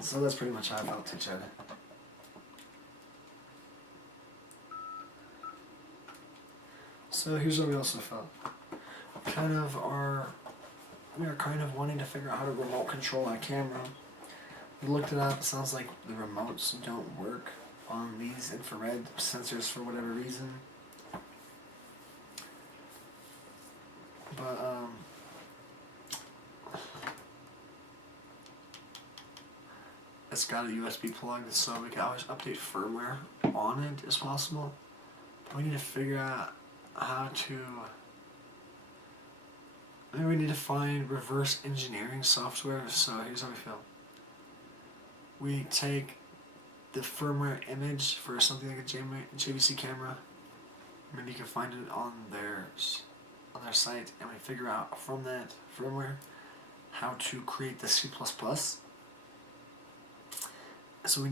So that's pretty much how I felt too, Chad. So here's what we also felt. We are kind of wanting to figure out how to remote control our camera. We looked it up. It sounds like the remotes don't work on these infrared sensors for whatever reason. But it's got a USB plug, so we can always update firmware on it as possible. But we need to figure out how to. Maybe we need to find reverse engineering software. So here's how we feel. We take the firmware image for something like a JVC camera. Maybe you can find it on their site, and we figure out from that firmware how to create the C++. So we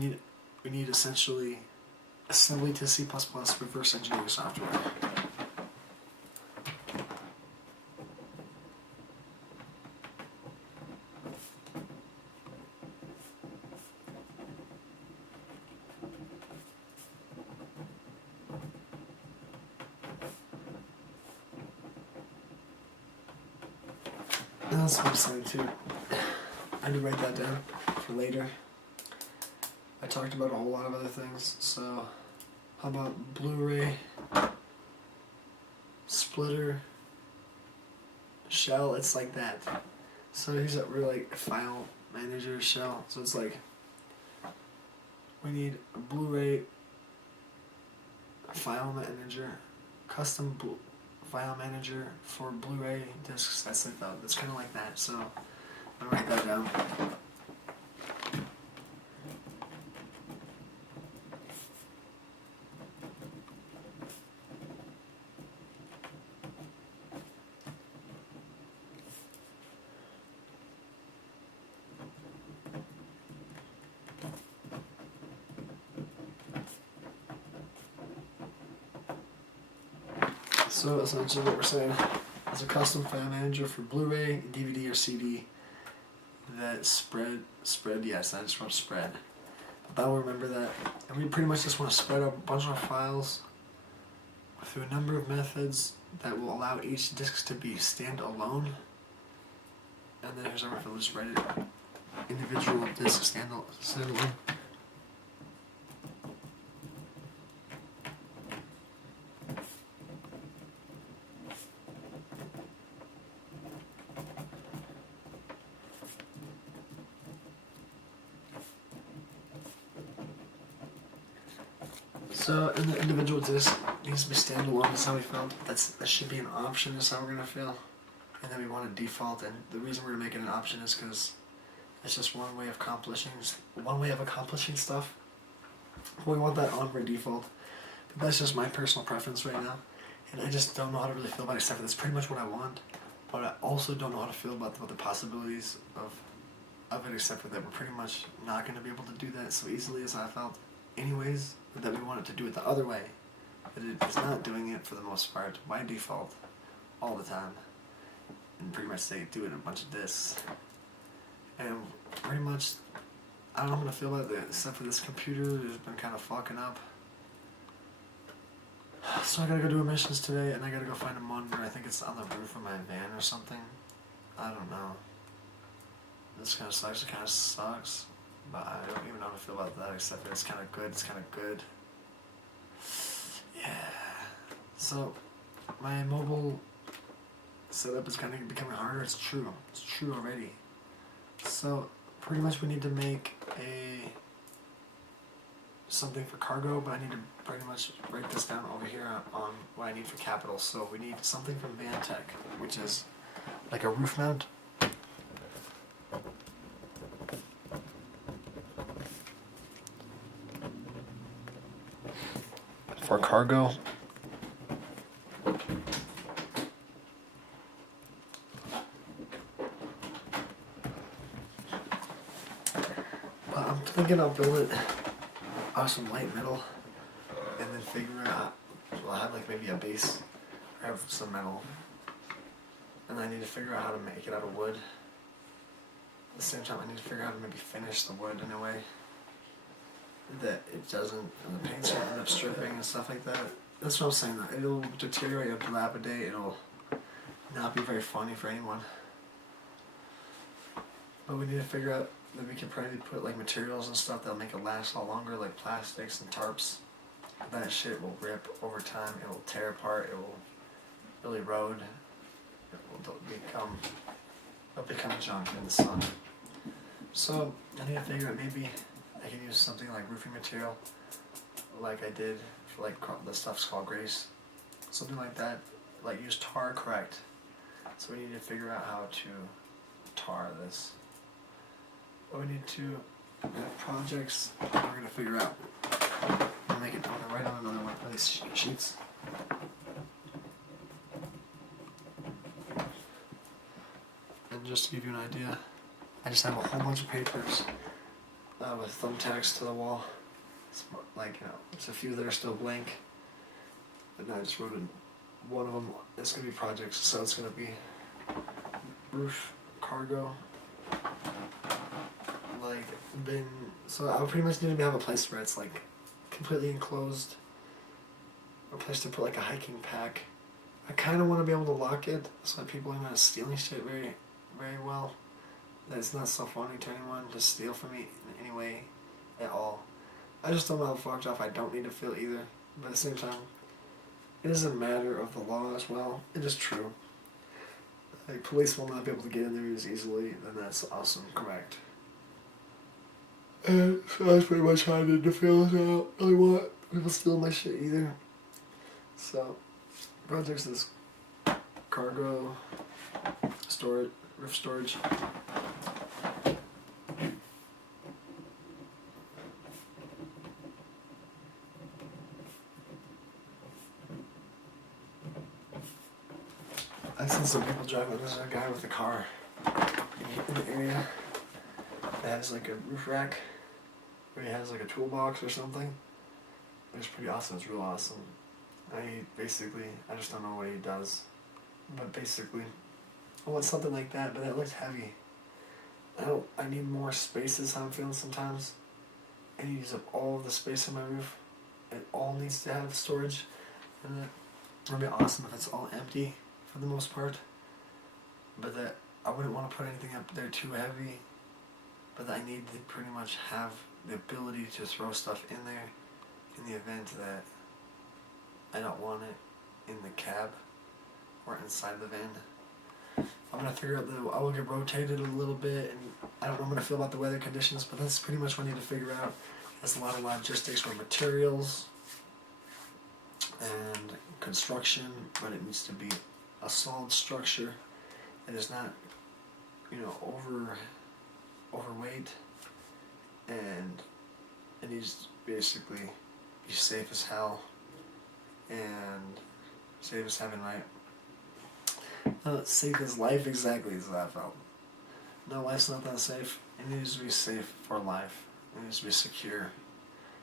need essentially assembly to C++ reverse engineering software. And that's what I'm saying too. I had to write that down for later. I talked about a whole lot of other things, so how about Blu-ray, splitter, shell, it's like that. So here's what we're like, file manager shell. So it's like, we need a Blu-ray file manager, custom file manager for Blu-ray discs. That's kind of like that. So I'll write that down. So essentially what we're saying is a custom file manager for Blu-ray, DVD, or CD that spread, yes, I just wrote spread. But I'll remember that. And we pretty much just want to spread a bunch of files through a number of methods that will allow each disk to be standalone. And then here's our method, we'll just write it individual disk standalone. So, in the individual disk needs to be standalone, that's how we felt. That should be an option, is how we're going to feel. And then we want a default, and the reason we're going to make it an option is because it's just one way of accomplishing stuff. We want that on by default. But that's just my personal preference right now. And I just don't know how to really feel about it, except for that's pretty much what I want. But I also don't know how to feel about the possibilities of it, except for that we're pretty much not going to be able to do that so easily as I felt. Anyways, that we want it to do it the other way. That it is not doing it for the most part by default all the time. And pretty much they do it in a bunch of disks. And pretty much, I don't know how I'm going to feel about it, except for this computer has been kind of fucking up. So I gotta go do emissions today, and I gotta go find a monitor. I think it's on the roof of my van or something. I don't know. This kind of sucks. It kind of sucks. But I don't even know how to feel about that, except that it's kind of good. It's kind of good. Yeah. So, my mobile setup is kind of becoming harder. It's true. It's true already. So, pretty much we need to make something for cargo, but I need to pretty much write this down over here on what I need for capital. So, we need something from Vantech, which is like a roof mount. For cargo. I'm thinking I'll build it out of some light metal and then figure out, I'll have like maybe a base, I have some metal, and I need to figure out how to make it out of wood. At the same time, I need to figure out how to maybe finish the wood in a way that it doesn't, and the paints will end up stripping and stuff like that. That's what I'm saying, though. It'll deteriorate, it'll dilapidate, it'll not be very funny for anyone. But we need to figure out that we can probably put like materials and stuff that'll make it last a lot longer, like plastics and tarps. That shit will rip over time, it will tear apart, it will really erode, it'll become junk in the sun. So I need to figure out, maybe I can use something like roofing material, like I did for like the stuff's called Grace, something like that. Like use tar, correct? So we need to figure out how to tar this. But we need to have projects we're gonna figure out. I'm gonna write on another one of these sheets. And just to give you an idea, I just have a whole bunch of papers with thumbtacks to the wall. It's like, it's a few that are still blank. But now I just wrote in one of them. It's gonna be projects, so it's gonna be roof, cargo, like bin. So I pretty much need to have a place where it's like completely enclosed, a place to put like a hiking pack. I kind of want to be able to lock it so that people are not stealing shit very, very well. That it's not so funny to anyone to steal from me in any way at all. I just don't know how fucked off I don't need to feel either. But at the same time, it is a matter of the law as well. It is true. Like, police will not be able to get in there as easily, then that's awesome, correct. And so that's pretty much how I need to feel, so I don't really want people stealing my shit either. So, projects is cargo, storage, roof storage. I've seen some people driving. There's a guy with a car in the area that has like a roof rack where he has like a toolbox or something. It's pretty awesome. It's real awesome. I just don't know what he does. But basically, I want something like that, but that looks heavy. I need more space is how I'm feeling sometimes. I need to use up all of the space on my roof. It all needs to have storage. And it would be awesome if it's all empty for the most part. But that I wouldn't want to put anything up there too heavy. But I need to pretty much have the ability to throw stuff in there in the event that I don't want it in the cab or inside the van. I'm going to figure out I will get rotated a little bit, and I don't know what I'm going to feel about the weather conditions, but that's pretty much what I need to figure out. There's a lot of logistics for materials and construction, but it needs to be a solid structure. It is not, overweight, and it needs to basically be safe as hell and safe as heaven, right? Safe as life, exactly as that felt. No, life's not that safe. It needs to be safe for life. It needs to be secure.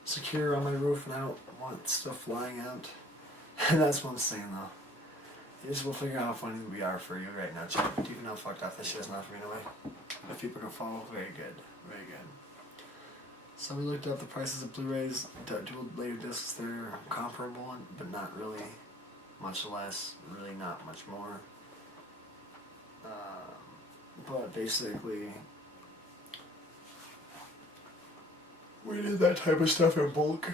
Secure on my roof, and I don't want stuff flying out. That's what I'm saying, though. We'll figure out how funny we are for you right now, Chad. Do you know how fucked up this shit is not for me in a way? If people can follow, very good. Very good. So we looked up the prices of Blu-rays, dual layer discs. They're comparable, but not really much less, really not much more. But basically, we need that type of stuff in bulk.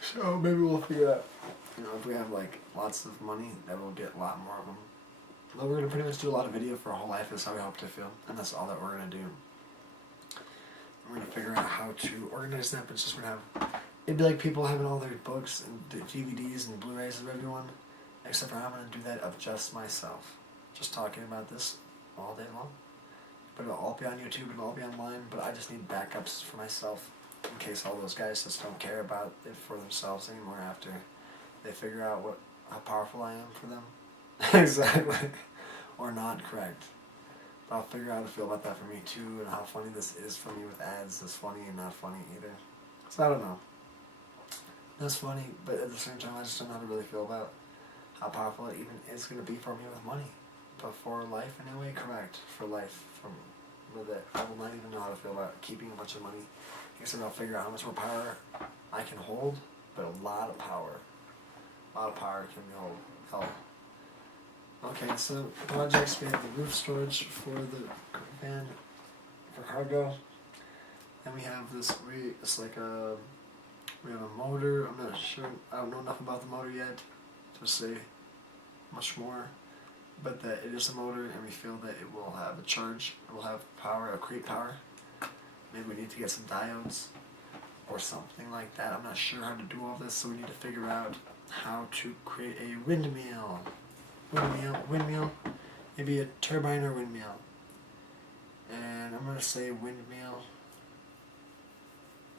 So maybe we'll figure out, if we have like lots of money, then we'll get a lot more of them. But we're gonna pretty much do a lot of video for our whole life. Is how we hope to feel, and that's all that we're gonna do. We're gonna figure out how to organize that, but it's just gonna have. It'd be like people having all their books and DVDs and Blu-rays of everyone, except for I'm gonna do that of just myself, just talking about this all day long. But it'll all be on YouTube, it'll all be online. But I just need backups for myself in case all those guys just don't care about it for themselves anymore after they figure out how powerful I am for them. Exactly. Or not, correct. But I'll figure out how to feel about that for me too, and how funny this is for me with ads. Is funny and not funny either. So I don't know. That's funny, but at the same time I just don't know how to really feel about how powerful it even is going to be for me with money. But for life anyway, correct. For life, but that I will not even know how to feel about keeping a bunch of money. I guess I'm gonna figure out how much more power I can hold, but a lot of power. A lot of power can be held. Okay, so projects, we have the roof storage for the van for cargo. And we have this, it's like we have a motor. I'm not sure, I don't know enough about the motor yet to say much more. But that it is a motor, and we feel that it will have a charge, it will have power, it'll create power. Maybe we need to get some diodes or something like that. I'm not sure how to do all this, so we need to figure out how to create a windmill. Windmill, maybe a turbine or windmill. And I'm gonna say windmill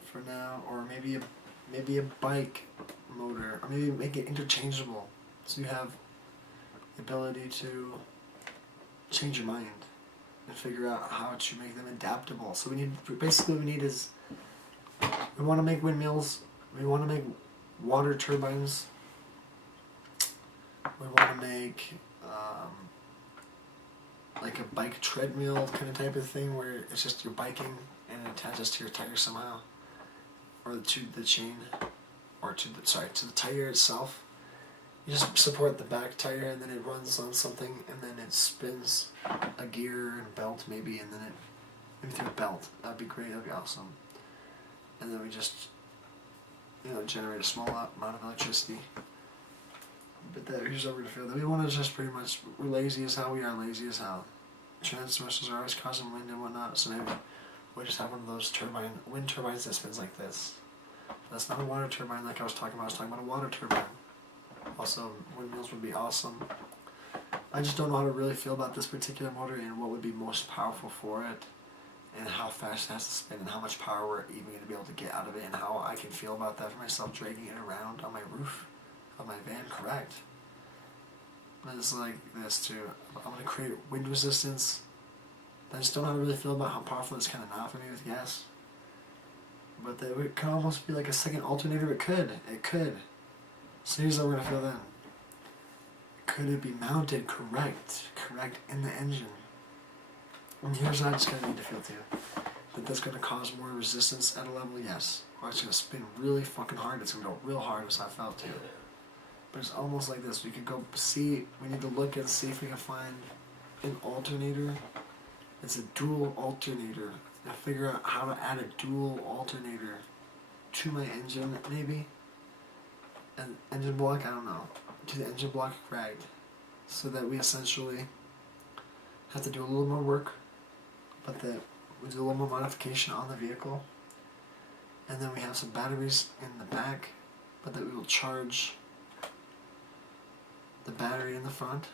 for now, or maybe a bike motor, or maybe make it interchangeable, so you have the ability to change your mind and figure out how to make them adaptable. So we need is we want to make windmills, we want to make water turbines, we want to make like a bike treadmill kind of type of thing where it's just you're biking and it attaches to your tire somehow, or to the chain, or to the tire itself. You just support the back tire and then it runs on something and then it spins a gear and belt maybe, and then maybe through a belt. That'd be great, that'd be awesome. And then we just, generate a small amount of electricity. But here's what we're gonna feel. That we want to just pretty much, we're lazy as hell, we are lazy as hell. Transmissions are always causing wind and whatnot, so maybe we just have one of those wind turbines that spins like this. That's not a water turbine like I was talking about a water turbine. Also, windmills would be awesome. I just don't know how to really feel about this particular motor and what would be most powerful for it, and how fast it has to spin, and how much power we're even going to be able to get out of it, and how I can feel about that for myself, dragging it around on my roof of my van, correct. But it's like this too. I'm going to create wind resistance. I just don't know how to really feel about how powerful it's kind of not for me with gas. But that it could almost be like a second alternator. It could. So here's how we're going to feel then. Could it be mounted correct in the engine? And here's how I just kind of need to feel too. That that's going to cause more resistance at a level, yes. Or it's going to spin really fucking hard. It's going to go real hard, as I felt too. But it's almost like this. We could go see, we need to look and see if we can find an alternator. It's a dual alternator. And figure out how to add a dual alternator to my engine, maybe. An engine block, I don't know. To the engine block, correct. So that we essentially have to do a little more work, but that we do a little more modification on the vehicle. And then we have some batteries in the back, but that we will charge the battery in the front.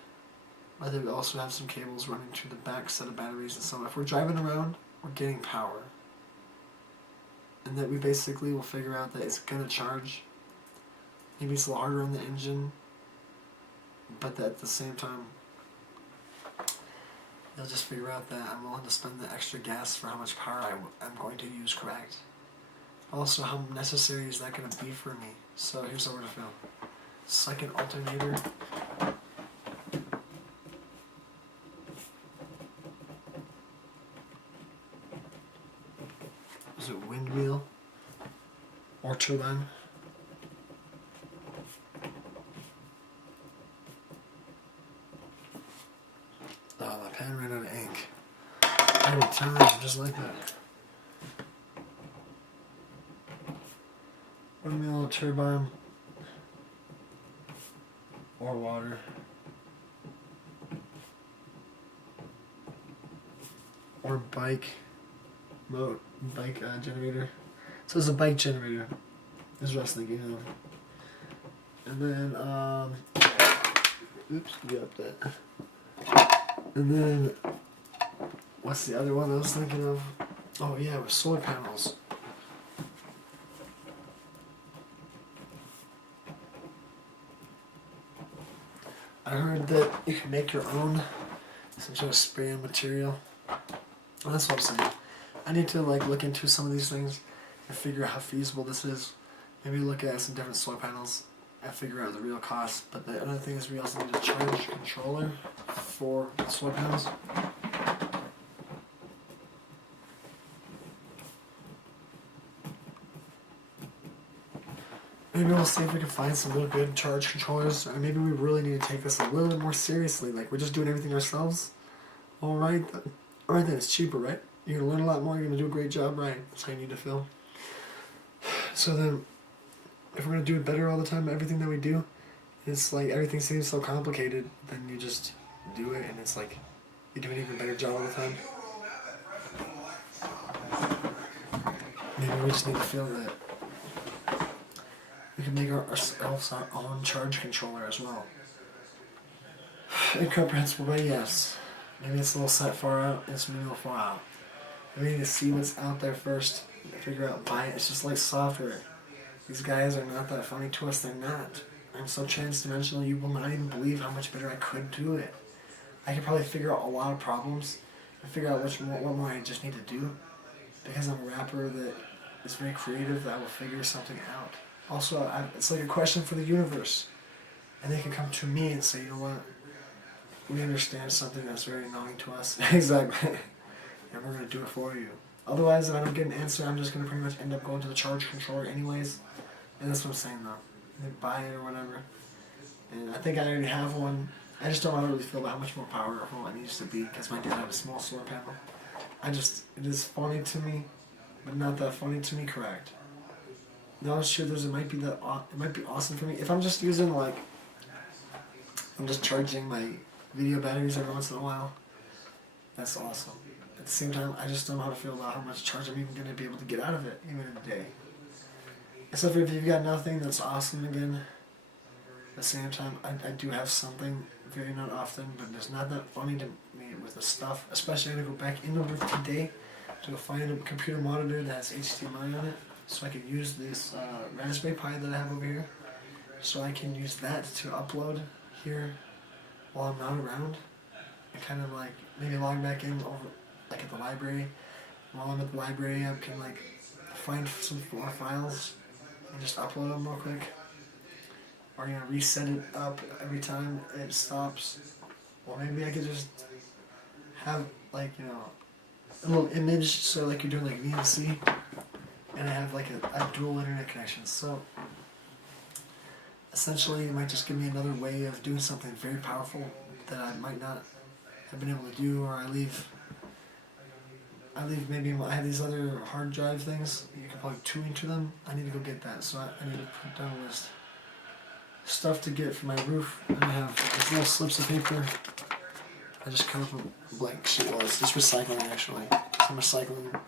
But then we also have some cables running to the back set of batteries, and so if we're driving around, we're getting power. And that we basically will figure out that it's gonna charge. Maybe it's a little harder on the engine, but that at the same time, they'll just figure out that I'm willing to spend the extra gas for how much power I'm going to use, correct? Also, how necessary is that going to be for me? So here's what we're going to feel. Second alternator. Is it windmill or turbine? Oh, my pen ran out of ink. Every time, just like that. Windmill, turbine, or water. Or bike generator. So it's a bike generator, is what I was thinking of. And then, oops, get up that. And then, what's the other one I was thinking of? Oh yeah, with solar panels. I heard that you can make your own some sort of spray-on material. Well, that's what I'm saying. I need to look into some of these things and figure out how feasible this is. Maybe look at some different solar panels and figure out the real cost. But the other thing is we also need a charge controller for the solar panels. maybe we'll see if we can find some real good charge controllers, or maybe we really need to take this a little bit more seriously. Like, we're just doing everything ourselves. Alright then, it's cheaper, right? You're gonna learn a lot more, you're gonna do a great job, right? That's how you need to feel. So then, if we're gonna do it better all the time, everything that we do, it's like everything seems so complicated, then you just do it and it's like you do an even better job all the time. Maybe we just need to feel that we can make ourselves our own charge controller as well. Incomprehensible, but yes. Maybe it's a little set far out, it's maybe a little far out. We need to see what's out there first, figure out, buy it. It's just like software. These guys are not that funny to us, they're not. I'm so trans-dimensional, you will not even believe how much better I could do it. I could probably figure out a lot of problems and figure out what more I just need to do. Because I'm a rapper that is very creative, that I will figure something out. Also, it's like a question for the universe. And they can come to me and say, you know what? We understand something that's very annoying to us. Exactly. And we're going to do it for you. Otherwise, if I don't get an answer, I'm just going to pretty much end up going to the charge controller anyways. And that's what I'm saying though. They buy it or whatever. And I think I already have one. I just don't really feel about how much more powerful it needs to be because my dad had a small solar panel. It is funny to me, but not that funny to me, correct. Now it's true, it might be awesome for me. If I'm just using I'm just charging my video batteries every once in a while, that's awesome. At the same time, I just don't know how to feel about how much charge I'm even going to be able to get out of it, even in a day. Except for if you've got nothing, that's awesome again. At the same time, I do have something, very not often, but it's not that funny to me with the stuff. Especially I'm going to go back into it today to go find a computer monitor that has HDMI on it. So I can use this Raspberry Pi that I have over here. So I can use that to upload here while I'm not around. And kind of like maybe log back in over like at the library. While I'm at the library, I can like find some more files and just upload them real quick. Or reset it up every time it stops. Or maybe I could just have like a little image, so like you're doing like VNC, and I have like a dual internet connection. So essentially, it might just give me another way of doing something very powerful that I might not have been able to do, or I leave maybe I have these other hard drive things. You can plug 2 into them. I need to go get that, so I need to put down a list. Stuff to get for my roof. And I have these little slips of paper. I just cut up a blank sheet. Well, it's just recycling actually. Some recycling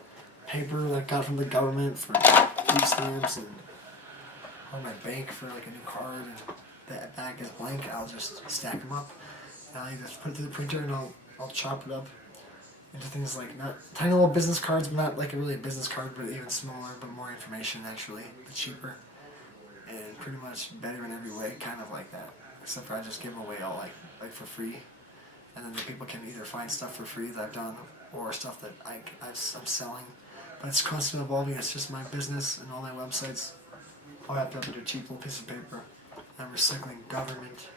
paper that I got from the government for food stamps and on my bank for like a new card. And that bag is blank. I'll just stack them up. And I'll either put it through the printer and I'll chop it up into things like not tiny little business cards, but not like a really business card, but even smaller, but more information actually, but cheaper. And pretty much better in every way, kind of like that. Except for I just give them away all like for free. And then the people can either find stuff for free that I've done or stuff that I'm selling. But it's constantly evolving. It's just my business and all my websites. All I have to do a cheap little piece of paper. I'm recycling government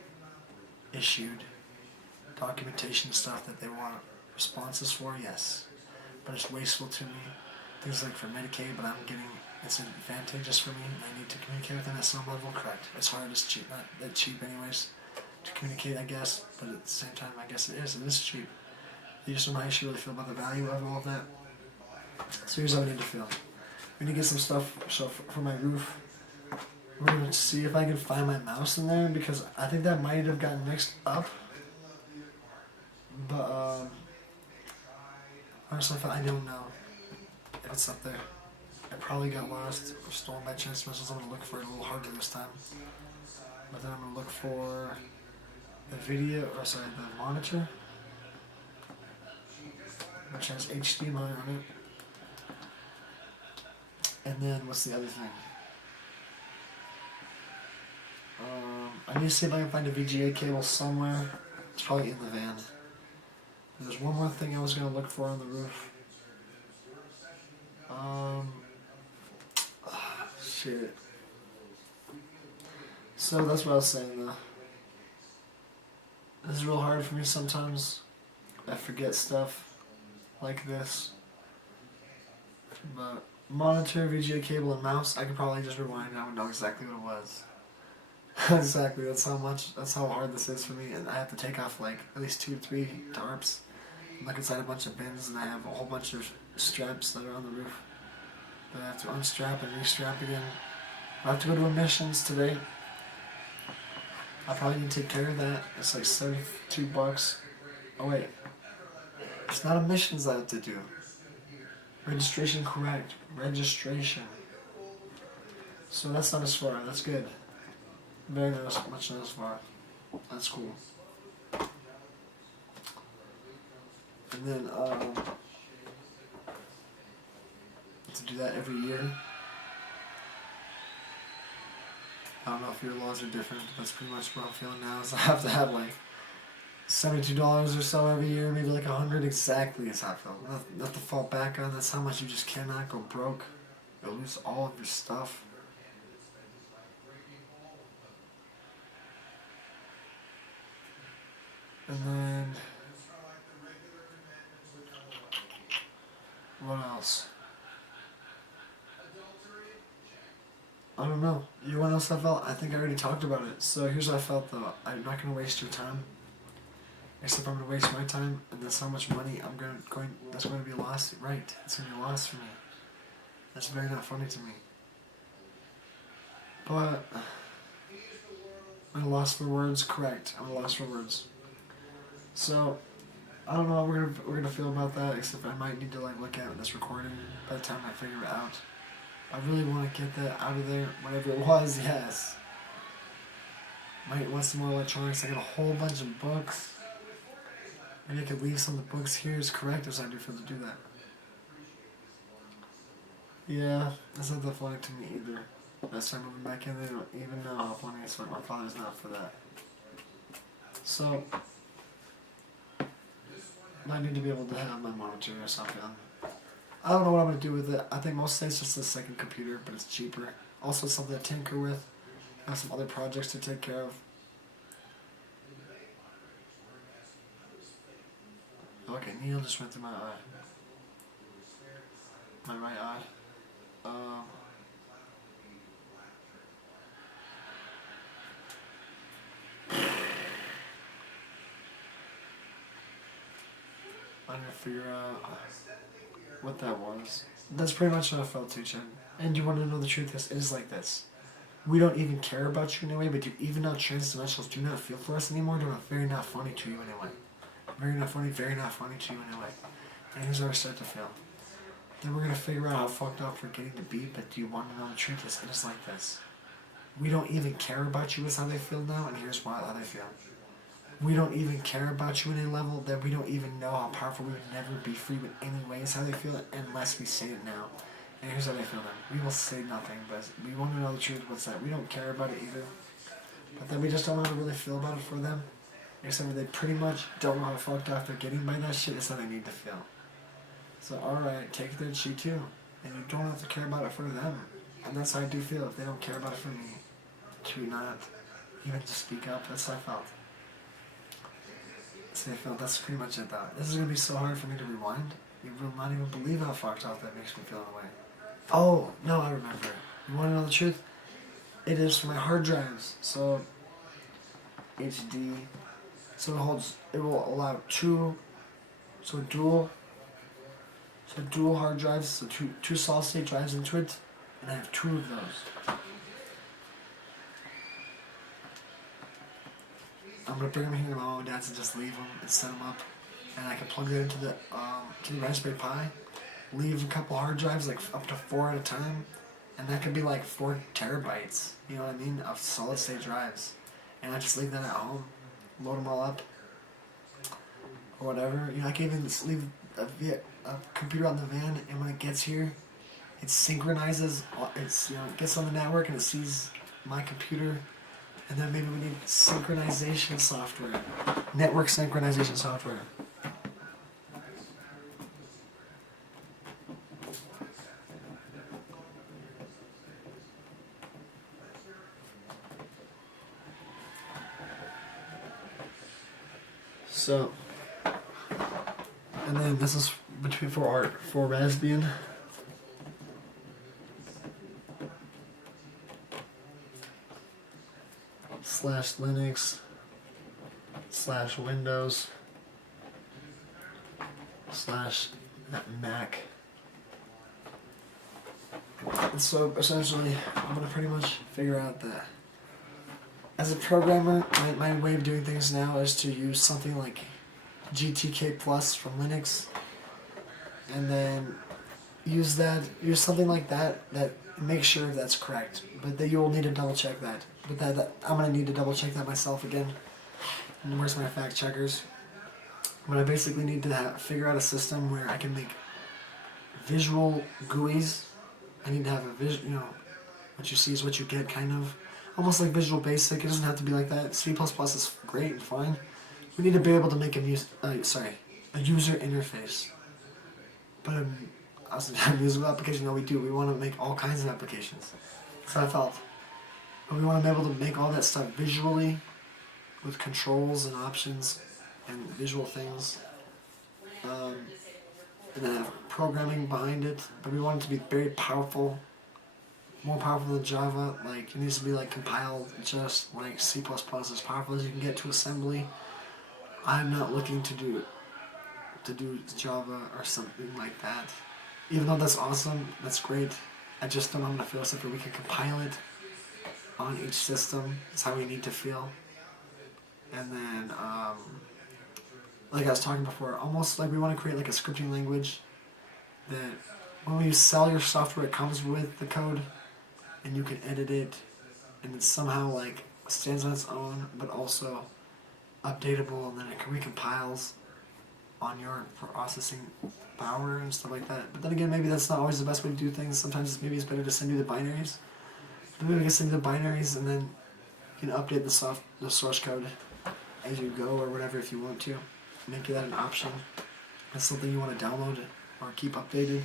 issued documentation stuff that they want responses for, yes. But it's wasteful to me. Things like for Medicaid, but it's advantageous for me. I need to communicate with them at some level, correct. It's hard, it's cheap, not that cheap anyways, to communicate, I guess, but at the same time, I guess it is cheap. You just don't know how you should really feel about the value of all of that. So here's how we need to feel. We need to get some stuff for my roof. We're going to see if I can find my mouse in there, because I think that might have gotten mixed up. But, honestly, I don't know if it's up there. It probably got lost or stolen by chance. I'm going to look for it a little harder this time. But then I'm going to look for the monitor, which has HDMI on it. And then, what's the other thing? I need to see if I can find a VGA cable somewhere. It's probably in the van. There's one more thing I was going to look for on the roof. Shit. So that's what I was saying though. This is real hard for me sometimes. I forget stuff like this. But Monitor, VGA cable, and mouse. I could probably just rewind and I would know exactly what it was. Exactly, that's how hard this is for me. And I have to take off like at least 2 or 3 tarps. I'm like inside a bunch of bins and I have a whole bunch of straps that are on the roof. But I have to unstrap and restrap again. I have to go to emissions today. I probably need to take care of that. It's like $72. Oh wait. It's not emissions I have to do. Registration correct. Registration. So that's not as far. That's good. Very nice, much not as far. That's cool. And then to do that every year. I don't know if your laws are different, but that's pretty much what I'm feeling now. Is I have to have like $72 or so every year, maybe like 100 exactly is how I feel. Not to fall back on. That's how much you just cannot go broke. You'll lose all of your stuff. And then what else? I don't know. You know what else I felt? I think I already talked about it. So here's what I felt though. I'm not gonna waste your time. Except I'm gonna waste my time, and that's how much money that's going to be lost. Right? It's gonna be lost for me. That's very not funny to me. But I'm a loss for words. Correct. I'm a loss for words. So I don't know how we're gonna feel about that. Except I might need to like look at this recording by the time I figure it out. I really want to get that out of there. Whatever it was, yes. Might want some more electronics. I got a whole bunch of books. Maybe I could leave some of the books here as correct as I do for to do that. Yeah, that's not that funny to me either. Last time moving back in, they don't even know how funny it's like. My father's not for that. So, I need to be able to have my monitor or something. I don't know what I'm going to do with it. I think mostly it's just a second computer, but it's cheaper. Also something to tinker with. I have some other projects to take care of. Okay, Neil just went through my eye. My right eye. I'm going to figure out what that was. That's pretty much what I felt too, Chen. And you want to know the truth? This is like this. We don't even care about you anyway, but even now transdimensionals do not feel for us anymore. They're not very not funny to you anyway. Very not funny to you anyway. And here's where I start to feel. Then we're going to figure out how fucked up we're getting to be, but do you want to know the truth? It is like this. We don't even care about you is how they feel now, and here's why how they feel. We don't even care about you at a level that we don't even know how powerful we would never be free with anyway is how they feel unless we say it now. And here's how they feel then. We will say nothing, but we want to know the truth. What's that? We don't care about it either. But then we just don't know how to really feel about it for them. Except they pretty much don't know how fucked off they're getting by that shit. It's how they need to feel. So alright, take that shit too. And you don't have to care about it for them. And that's how I do feel. If they don't care about it for me, to not even to speak up, that's how I felt. So I felt that's pretty much it though. This is going to be so hard for me to rewind. You will not even believe how fucked off that makes me feel in a way. Oh, no, I remember. You want to know the truth? It is for my hard drives. So, HD. So it will allow dual hard drives, so two solid state drives into it, and I have 2 of those. I'm gonna bring them here to my mom and dad's and just leave them and set them up, and I can plug it into the Raspberry Pi. Leave a couple hard drives, like up to 4 at a time, and that could be like 4 terabytes. You know what I mean? Of solid state drives, and I just leave that at home, load them all up, or whatever. You know, I can even just leave a computer on the van, and when it gets here, it synchronizes. It gets on the network and it sees my computer. And then maybe we need synchronization software. Network synchronization software. So, and then this is for Raspbian. /Linux/Windows/Mac. And so essentially, I'm gonna pretty much figure out that as a programmer, my way of doing things now is to use something like GTK Plus from Linux, and then use something like that make sure that's correct. But that you will need to double check that. But that I'm gonna need to double check that myself again. And where's my fact checkers? But I basically need to figure out a system where I can make visual GUIs. I need to have a what you see is what you get, kind of. Almost like Visual Basic. It doesn't have to be like that. C++ is great and fine. We need to be able to make a user interface. But also a musical application, no, we do. We want to make all kinds of applications. So I felt. But we want to be able to make all that stuff visually with controls and options and visual things. And then have programming behind it. But we want it to be very powerful. More powerful than Java. Like, it needs to be like compiled just like C++, as powerful as you can get to assembly. I'm not looking to do Java or something like that. Even though that's awesome, that's great. I just don't know how to feel except for we can compile it on each system. That's how we need to feel. And then, like I was talking before, almost like we want to create like a scripting language that when we sell your software, it comes with the code, and you can edit it, and it somehow like stands on its own, but also updatable, and then it recompiles on your processing power and stuff like that. But then again, maybe that's not always the best way to do things. Sometimes maybe it's better to send you the binaries. But maybe we can send you the binaries, and then you can update the source code as you go or whatever if you want to. Make that an option. That's something you want to download or keep updated.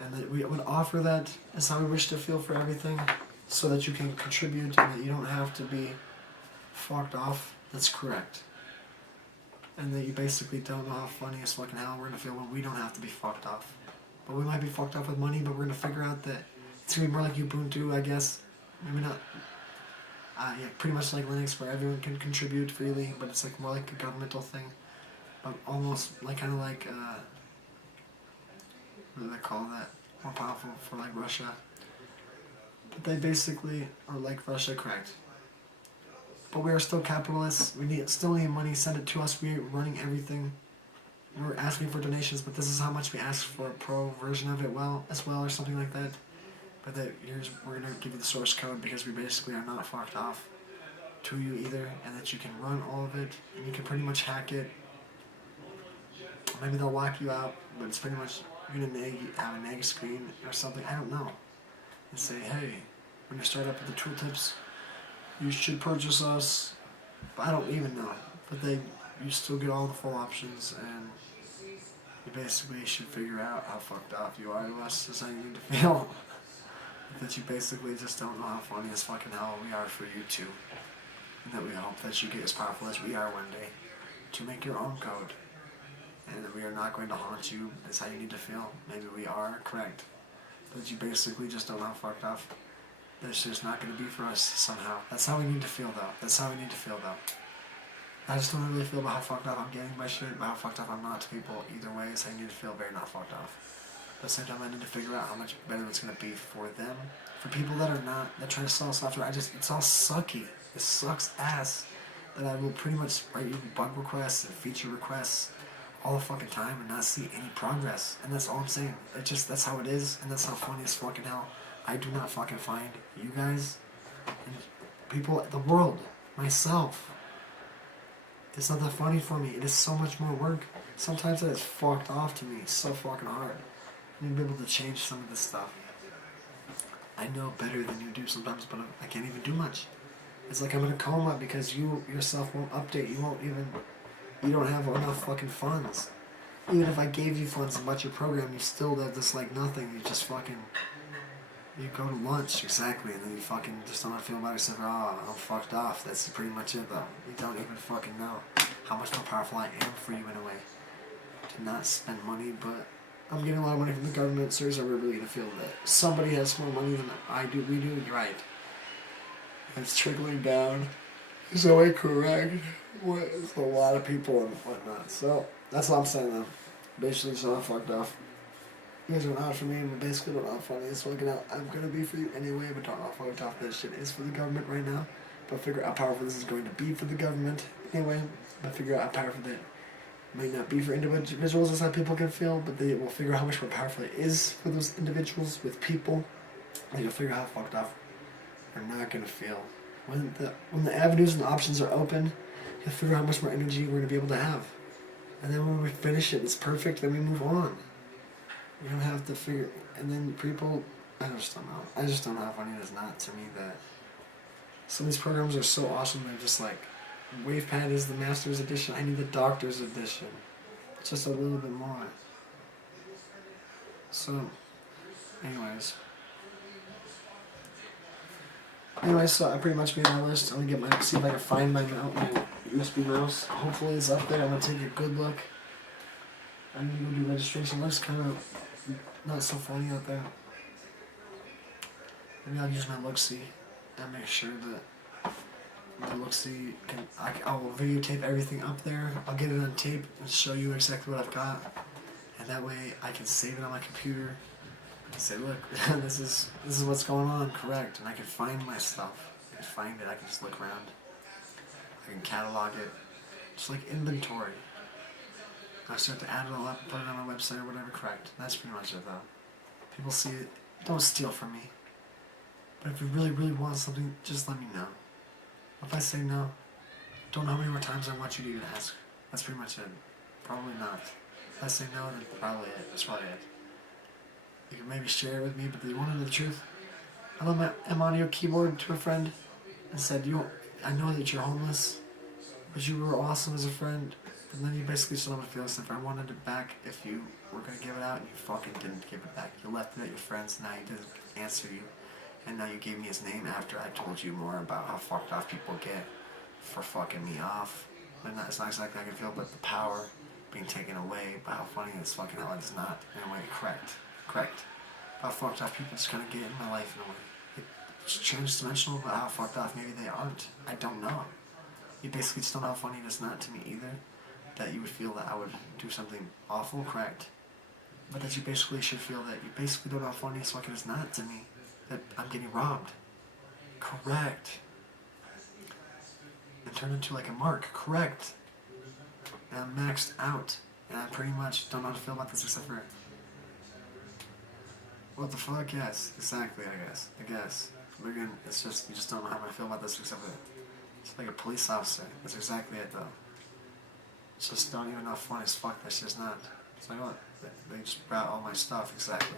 And that we would offer that as how we wish to feel for everything, so that you can contribute and that you don't have to be fucked off. That's correct. And that you basically don't know how funny as fucking hell we're gonna feel when we don't have to be fucked off. But we might be fucked off with money, but we're gonna figure out that it's gonna be more like Ubuntu, I guess. Maybe not. Yeah, pretty much like Linux, where everyone can contribute freely, but it's like more like a governmental thing. But almost like kind of like what do they call that? More powerful for like Russia. But they basically are like Russia, correct? But we are still capitalists. We still need money. Send it to us. We're running everything. We're asking for donations, but this is how much we ask for a pro version of it as well, or something like that. But we're gonna give you the source code because we basically are not fucked off to you either, and that you can run all of it, and you can pretty much hack it. Maybe they'll lock you out, but it's pretty much you're gonna have a neg screen or something. I don't know. And say, hey, when you start up with the tooltips, you should purchase us. But I don't even know. But you still get all the full options, and you basically should figure out how fucked off you are to us. Is how you need to feel. That you basically just don't know how funny as fucking hell we are for you too. And that we hope that you get as powerful as we are one day to make your own code. And that we are not going to haunt you. Is how you need to feel. Maybe we are correct. But you basically just don't know how fucked off. That's just not going to be for us somehow. That's how we need to feel though. That's how we need to feel though. I just don't really feel about how fucked off I'm getting by shit, about how fucked off I'm not to people. Either way, so I need to feel very not fucked off. But at the same time, I need to figure out how much better it's going to be for them. For people that are not, that try to sell software, it's all sucky. It sucks ass that I will pretty much write you bug requests and feature requests all the fucking time and not see any progress. And that's all I'm saying. That's how it is, and that's how funny as fucking hell. I do not fucking find you guys and people, the world, myself. It's not that funny for me. It is so much more work. Sometimes that is fucked off to me. It's so fucking hard. I need to be able to change some of this stuff. I know better than you do sometimes, but I can't even do much. It's like I'm in a coma because you yourself won't update. You don't have enough fucking funds. Even if I gave you funds and bought your program, you still have this like nothing. You just fucking, you go to lunch, exactly, and then you fucking just don't feel about yourself. Oh, I'm fucked off. That's pretty much it though. You don't even fucking know how much more powerful I am for you in a way. To not spend money, but I'm getting a lot of money from the government, so are we really going to feel that somebody has more money than we do, you're right. It's trickling down. So incorrect. What is a lot of people and whatnot. So that's what I'm saying though. Basically, so I fucked off. You guys are not for me, but basically we're not funny. It's looking out. I'm gonna be for you anyway, but don't know fucked off. This shit is for the government right now. But figure out how powerful this is going to be for the government anyway. But figure out how powerful that might not be for individuals. That's how people can feel, but they will figure out how much more powerful it is for those individuals with people. And you'll figure out how fucked off are not gonna feel. When the avenues and the options are open, you'll figure out how much more energy we're gonna be able to have. And then when we finish it, it's perfect. Then we move on. You don't have to figure. And then people, I just don't know. I just don't know how funny it is not to me that some of these programs are so awesome. They're just like, WavePad is the Master's Edition. I need the Doctor's Edition. Just a little bit more. So, anyways. So I pretty much made my list. I'm gonna see if I can find my USB mouse. Hopefully it's up there. I'm gonna take a good look. I need to go do registration. Looks kind of not so funny out there. Maybe I'll use my look-see and make sure that the look-see I will videotape everything up there. I'll get it on tape and show you exactly what I've got, and that way I can save it on my computer. Say, look, this is what's going on, correct, and I can find my stuff. I can find it. I can just look around. I can catalog it, just like inventory. I start to add it all up, put it on my website or whatever, correct. That's pretty much it, though. People see it. Don't steal from me. But if you really, really want something, just let me know. If I say no, don't know how many more times I want you to even ask. That's pretty much it. Probably not. If I say no, then probably it. That's probably it. You can maybe share it with me, but you want to know the truth? I left my M-Audio keyboard to a friend and said, I know that you're homeless, but you were awesome as a friend. And then you basically still have a feeling if I wanted it back, if you were going to give it out and you fucking didn't give it back. You left it at your friend's, now he didn't answer you. And now you gave me his name after I told you more about how fucked off people get for fucking me off. But it's not exactly how I can feel, but the power being taken away by how funny this fucking hell is not in a way correct. How fucked off people just kind of get in my life in a way. It's transdimensional, but how fucked off maybe they aren't. I don't know. You basically just don't know how funny it is not to me either. That you would feel that I would do something awful, correct. But that you basically should feel that you basically don't know how funny this fucking is not to me. That I'm getting robbed. Correct. And turned into like a mark, correct. And I'm maxed out. And I pretty much don't know how to feel about this except for what the fuck? Yes, exactly. I guess. But again, it's just you just don't know how I feel about this except for it's like a police officer. That's exactly it, though. It's just don't even know how funny as fuck that shit's not. It's like what? They just brought all my stuff exactly.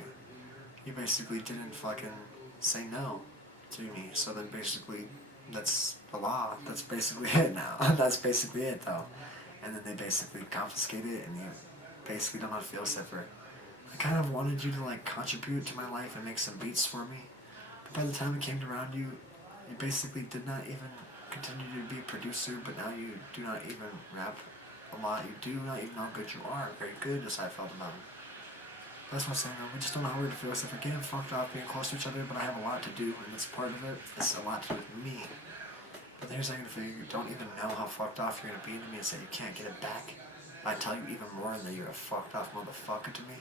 You basically didn't fucking say no to me, so then basically that's the law. That's basically it now. That's basically it, though. And then they basically confiscate it, and you basically don't know how to feel except for. I kind of wanted you to like contribute to my life and make some beats for me, but by the time it came around, you basically did not even continue to be a producer. But now you do not even rap a lot. You do not even know how good you are. Very good, as I felt about it. That's what I'm saying. We just don't know how we're to feel. Except for getting fucked off, being close to each other. But I have a lot to do, and that's part of it. It's a lot to do with me. But here's how you're gonna figure. You don't even know how fucked off you're gonna be to me, and say you can't get it back. I tell you even more than that you're a fucked off motherfucker to me.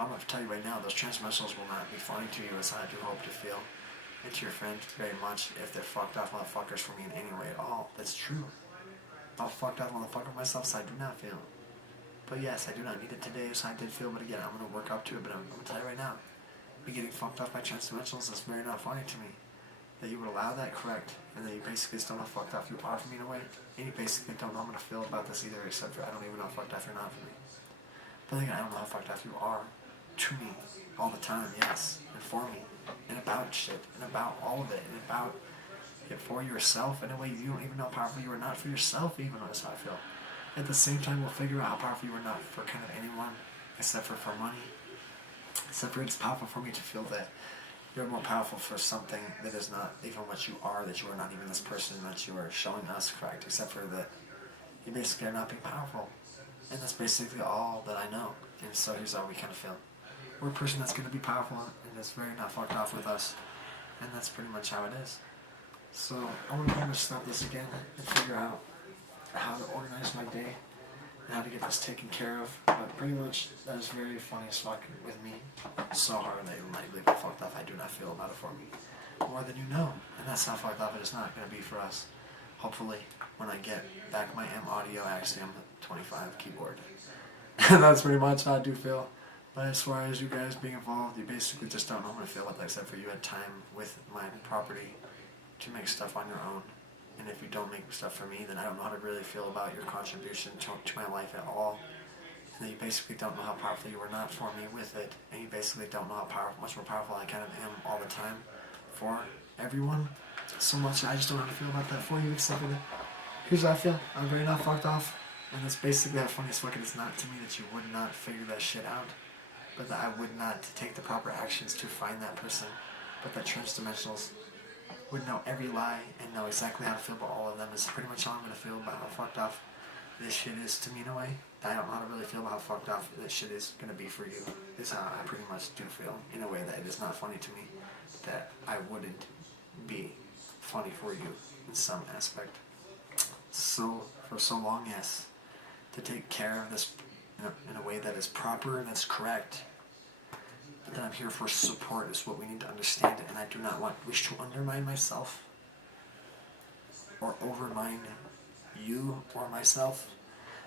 I'm going to tell you right now, those transmissionals will not be funny to you as I do hope to feel. And to your friends very much if they're fucked off motherfuckers for me in any way at all. That's true. I'm a fucked off motherfucker myself, so I do not feel. But yes, I do not need it today as I did feel, but again, I'm going to work up to it, but I'm going to tell you right now, me getting fucked off by transdimensionals is very not funny to me. That you would allow that, correct, and that you basically still know how fucked off you are for me in a way, and you basically don't know how I'm going to feel about this either, except for I don't even know how fucked off you're not for me. But again, I don't know how fucked off you are. To me, all the time, yes, and for me, and about shit, and about all of it, and about it for yourself in a way you don't even know how powerful you are not for yourself, even that's how I feel. At the same time, we'll figure out how powerful you are not for kind of anyone, except for money. Except for it's powerful for me to feel that you're more powerful for something that is not even what you are, that you are not even this person that you are showing us, correct, except for that you basically are not being powerful. And that's basically all that I know. And so here's how we kind of feel. We're a person that's going to be powerful and that's very not fucked off with us. And that's pretty much how it is. So I want to kind of stop this again and figure out how to organize my day and how to get this taken care of. But pretty much that is very funny as fuck with me. So hard that it might leave it fucked up. I do not feel about it for me. More than you know. And that's how fucked up it is not going to be for us. Hopefully, when I get back my M Audio Axiom 25 keyboard. And that's pretty much how I do feel. But as far as you guys being involved, you basically just don't know how to feel. Like I said, for you had time with my property to make stuff on your own. And if you don't make stuff for me, then I don't know how to really feel about your contribution to my life at all. And then you basically don't know how powerful you were not for me with it. And you basically don't know how much more powerful I kind of am all the time for everyone. So much, I just don't know how to feel about that for you, except for here's how I feel. I'm very not fucked off. And that's basically how funny as fuck it is not to me that you would not figure that shit out. But that I would not take the proper actions to find that person. But that transdimensionals would know every lie and know exactly how to feel about all of them is pretty much how I'm going to feel about how fucked off this shit is to me in a way. I don't know how to really feel about how fucked off this shit is going to be for you. Is how I pretty much do feel in a way that it is not funny to me. That I wouldn't be funny for you in some aspect. So, for so long, yes, to take care of this in a way that is proper and that's correct. But that I'm here for support is what we need to understand, and I do not wish to undermine myself or overmine you or myself.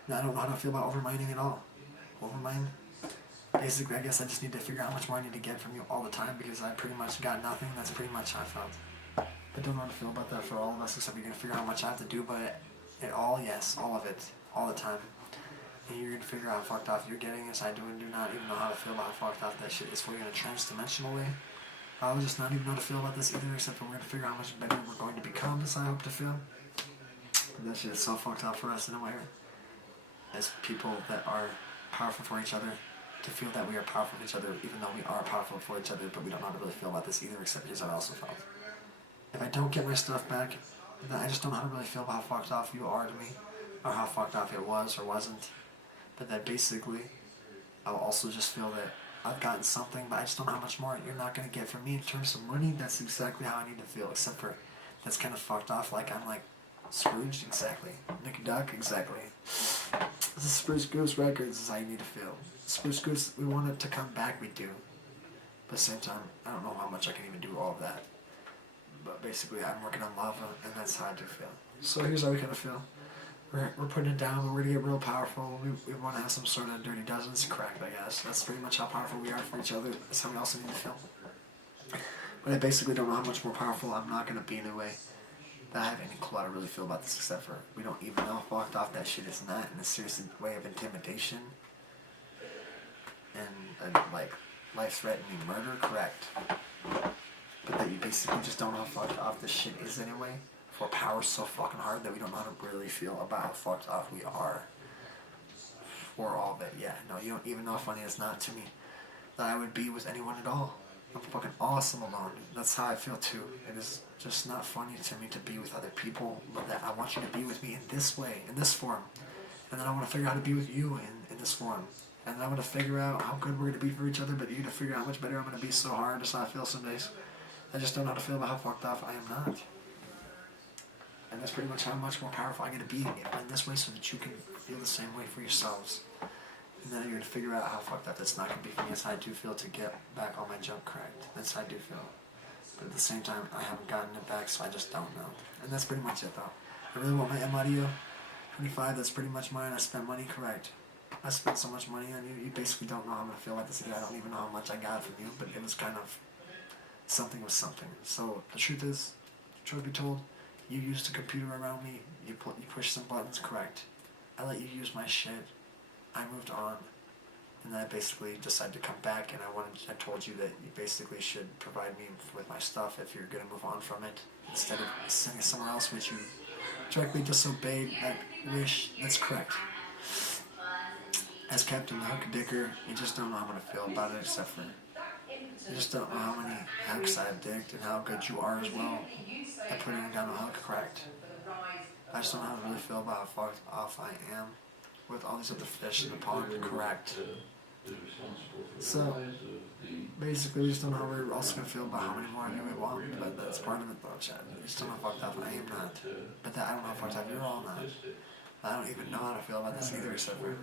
And I don't know how to feel about overmining at all. Overmine? Basically, I guess I just need to figure out how much more I need to get from you all the time because I pretty much got nothing. That's pretty much how I felt. I don't know how to feel about that for all of us, except you're going to figure out how much I have to do, but it all, yes, all of it, all the time. And you're going to figure out how fucked off you're getting, as I do and do not even know how to feel about how fucked off that shit is for you in a trans-dimensional way. I will just not even know how to feel about this either, except for we're going to figure out how much better we're going to become, as I hope to feel. And that shit is so fucked up for us in a way. As people that are powerful for each other, to feel that we are powerful for each other, even though we are powerful for each other, but we don't know how to really feel about this either, except as I also felt. If I don't get my stuff back, then I just don't know how to really feel about how fucked off you are to me, or how fucked off it was or wasn't. But that basically, I'll also just feel that I've gotten something, but I just don't know how much more you're not going to get from me in terms of money. That's exactly how I need to feel, except for that's kind of fucked off, like I'm like Scrooge, exactly. McDuck, exactly. This is Spruce Goose Records is how you need to feel. Spruce Goose, we want it to come back, we do. But at the same time, I don't know how much I can even do all of that. But basically, I'm working on lava, and that's how I do feel. So here's how we kind of feel. We're putting it down, but we're going to get real powerful. We want to have some sort of dirty dozens cracked, I guess. That's pretty much how powerful we are for each other. That's how we also need to feel. But I basically don't know how much more powerful I'm not going to be in a way that I have any clue how to really feel about this, except for we don't even know how fucked off that shit is not in a serious way of intimidation and like life-threatening murder, correct. But that you basically just don't know how fucked off this shit is anyway. For power so fucking hard that we don't know how to really feel about how fucked off we are for all of it. Yeah, no, you don't even know how funny it's not to me that I would be with anyone at all. I'm fucking awesome alone. That's how I feel too. It is just not funny to me to be with other people, but that I want you to be with me in this way, in this form. And then I want to figure out how to be with you in this form. And then I want to figure out how good we're going to be for each other, but you to figure out how much better I'm going to be so hard. That's how I feel some days. I just don't know how to feel about how fucked off I am not. And that's pretty much how much more powerful I get to be in this way so that you can feel the same way for yourselves. And then you're going to figure out how fucked up that's not going to be for me. That's how I do feel to get back all my junk cracked. That's how I do feel. But at the same time, I haven't gotten it back, so I just don't know. And that's pretty much it, though. I really want my M Audio 25. That's pretty much mine. I spent money, correct. I spent so much money on you. You basically don't know how I'm going to feel like this. I don't even know how much I got from you, but it was kind of something was something. So the truth is, truth be told, you used a computer around me. You pushed some buttons, correct. I let you use my shit. I moved on, and then I basically decided to come back, and I told you that you basically should provide me with my stuff if you're gonna move on from it, instead of sending it somewhere else, which you directly disobeyed that wish. That's correct. As Captain Hook Dicker, you just don't know how I'm gonna feel about it, except for you just don't know how many hooks I've dicked and how good you are as well at putting down a hook, correct. I just don't know how to really feel about how fucked off I am with all these other fish in the pond, correct. So, basically, we just don't know how we're also gonna feel about how many more of you we want, but that's part of it though, Chad. We just don't know how fucked up I am not. But that, I don't know how fucked up you're all not. I don't even know how to feel about this either, except we're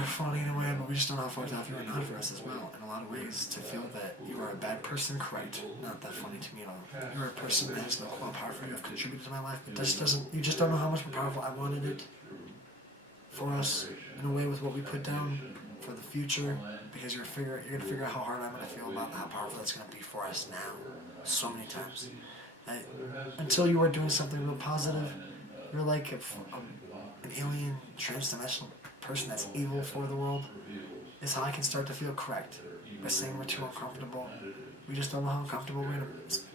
funny in a way, but we just don't know how fucked up you are not for us as well. In a lot of ways, to feel that you are a bad person, correct. Not that funny to me at all. You're a person that has no clue how powerful you have contributed to my life, but this doesn't, you just don't know how much more powerful I wanted it for us, in a way with what we put down for the future, because you're gonna figure out how hard I'm gonna feel about how powerful that's gonna be for us now, so many times. That until you are doing something real positive, you're like an alien, transdimensional person that's evil for the world. Is how I can start to feel correct by saying we're too uncomfortable. We just don't know how uncomfortable we're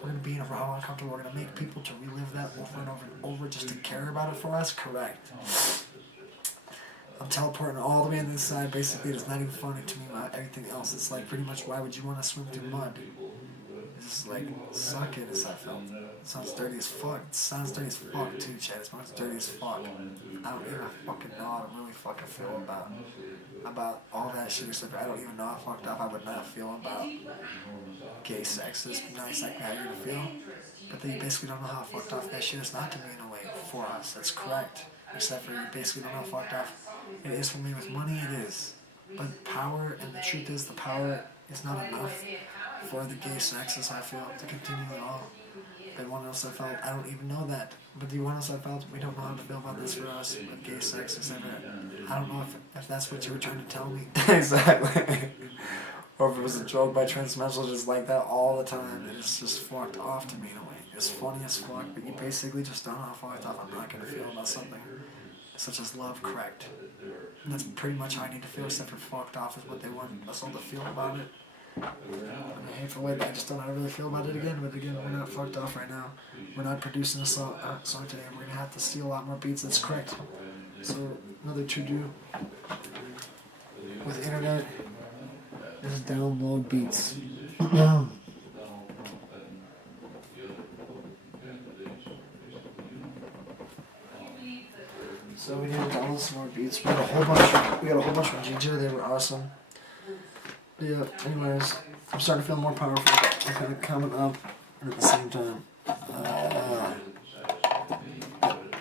gonna be, and how uncomfortable we're gonna make people to relive that over and over and over just to care about it for us. Correct. I'm teleporting all the way on this side. Basically, it's not even funny to me about everything else. It's like pretty much, why would you want to swim through mud? It's just like, suck it, as I felt. It sounds dirty as fuck. It sounds dirty as fuck too, Chad. It sounds dirty as fuck. I don't even fucking know how to really fucking feel about all that shit. Except I don't even know how fucked up I would not feel about gay sex. It's nice like how you're gonna feel, but then you basically don't know how fucked off that shit is not to me in a way for us. That's correct. Except for you basically don't know how fucked off it is for me with money. It is, but power, and the truth is the power is not enough for the gay sex, as I feel, to continue at all. The one else I felt, I don't even know that. But the one else I felt, we don't know how to feel about this for us. But gay sex is ever, I don't know if that's what you were trying to tell me. Exactly. Or if it was a joke by Transmetal, just like that all the time. It's just fucked off to me in a way. It's funny as fuck, but you basically just don't know how fucked off I'm not going to feel about something such as love, correct? And that's pretty much how I need to feel, except for fucked off is what they want us all to feel about it. In a hateful way, but I just don't know how to really feel about it again. But again, we're not fucked off right now. We're not producing a song today, and we're going to have to steal a lot more beats. That's correct. So, another to-do with the internet is download beats. So we need to download some more beats. We got a whole bunch from Ginger. They were awesome. Yeah, anyways, I'm starting to feel more powerful. I'm kind of coming up, and at the same time,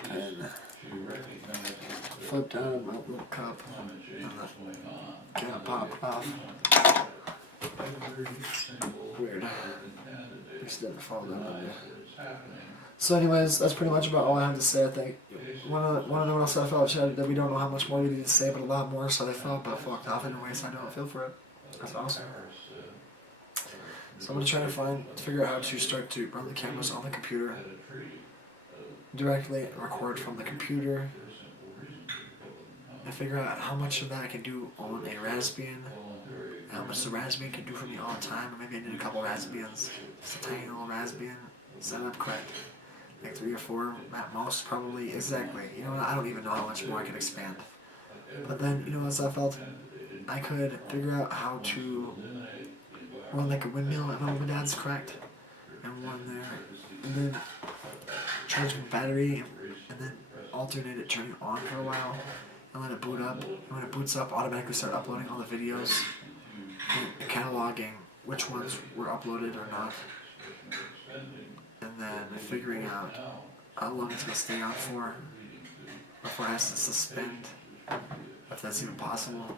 and flip down my little cup, and the cap pop off. Weird. Just didn't fall down. So anyways, that's pretty much about all I have to say, I think. Want to know what else I felt, Chad? That we don't know how much more we need to say, but a lot more, so they felt but fucked off in ways I don't feel for it. That's awesome. So I'm going to try to figure out how to start to run the cameras on the computer directly and record from the computer and figure out how much of that I can do on a Raspbian and how much the Raspbian can do for me all the time. Or maybe I need a couple Raspbians. Just a tiny little Raspbian setup, correct? Like 3 or 4 at most, probably. Exactly. You know what? I don't even know how much more I can expand. But then, you know, as I felt, I could figure out how to run like a windmill at my dad's, correct? And one there. And then charge my battery and then alternate it, turn it on for a while and let it boot up. And when it boots up, automatically start uploading all the videos and cataloging which ones were uploaded or not. And then figuring out how long it's going to stay on for before it has to suspend, if that's even possible.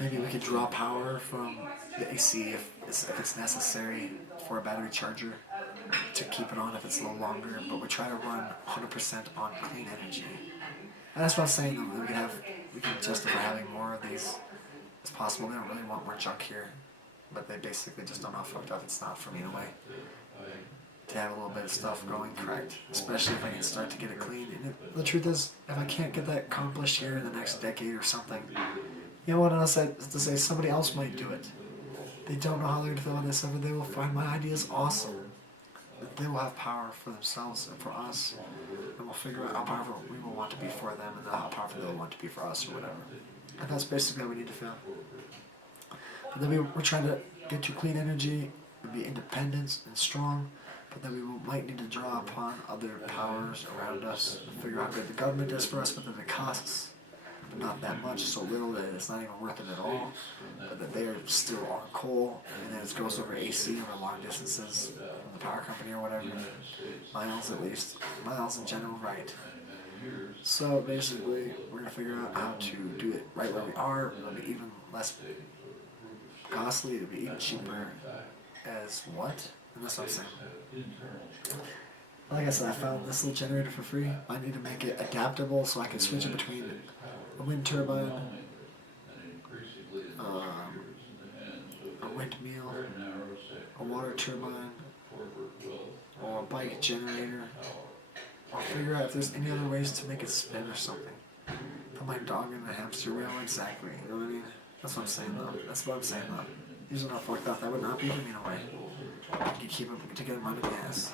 Maybe we could draw power from the AC if it's necessary for a battery charger to keep it on if it's a little longer, but we try to run 100% on clean energy. And that's what I'm saying, though, we can justify having more of these as possible. They don't really want more junk here, but they basically just don't know how fucked up it's not for me in a way to have a little bit of stuff going, correct? Especially if I can start to get it clean. And the truth is, if I can't get that accomplished here in the next decade or something, you know what else I have to say? Somebody else might do it. They don't know how they're going to feel about this, but they will find my ideas awesome. They will have power for themselves and for us, and we'll figure out how powerful we will want to be for them and how powerful they'll want to be for us or whatever. And that's basically how we need to feel. But then we're trying to get to clean energy and be independent and strong, but then we might need to draw upon other powers around us and figure out how good the government is for us, but then the costs but not that much, so little that it's not even worth it at all. But that they are still on coal, and then it goes over AC over long distances from the power company or whatever. Miles at least. Miles in general, right. So basically, we're gonna figure out how to do it right where we are. It'll be even less costly. It'll be even cheaper as what? And that's what I'm saying. Like I said, I found this little generator for free. I need to make it adaptable so I can switch it between a wind turbine, a windmill, a water turbine, or a bike generator. I'll figure out if there's any other ways to make it spin or something. Put my dog in the hamster wheel, exactly. You know what I mean? That's what I'm saying though. That's what I'm saying though. Using a forklift, that would not be for me in a way. You keep him to get him under the ass.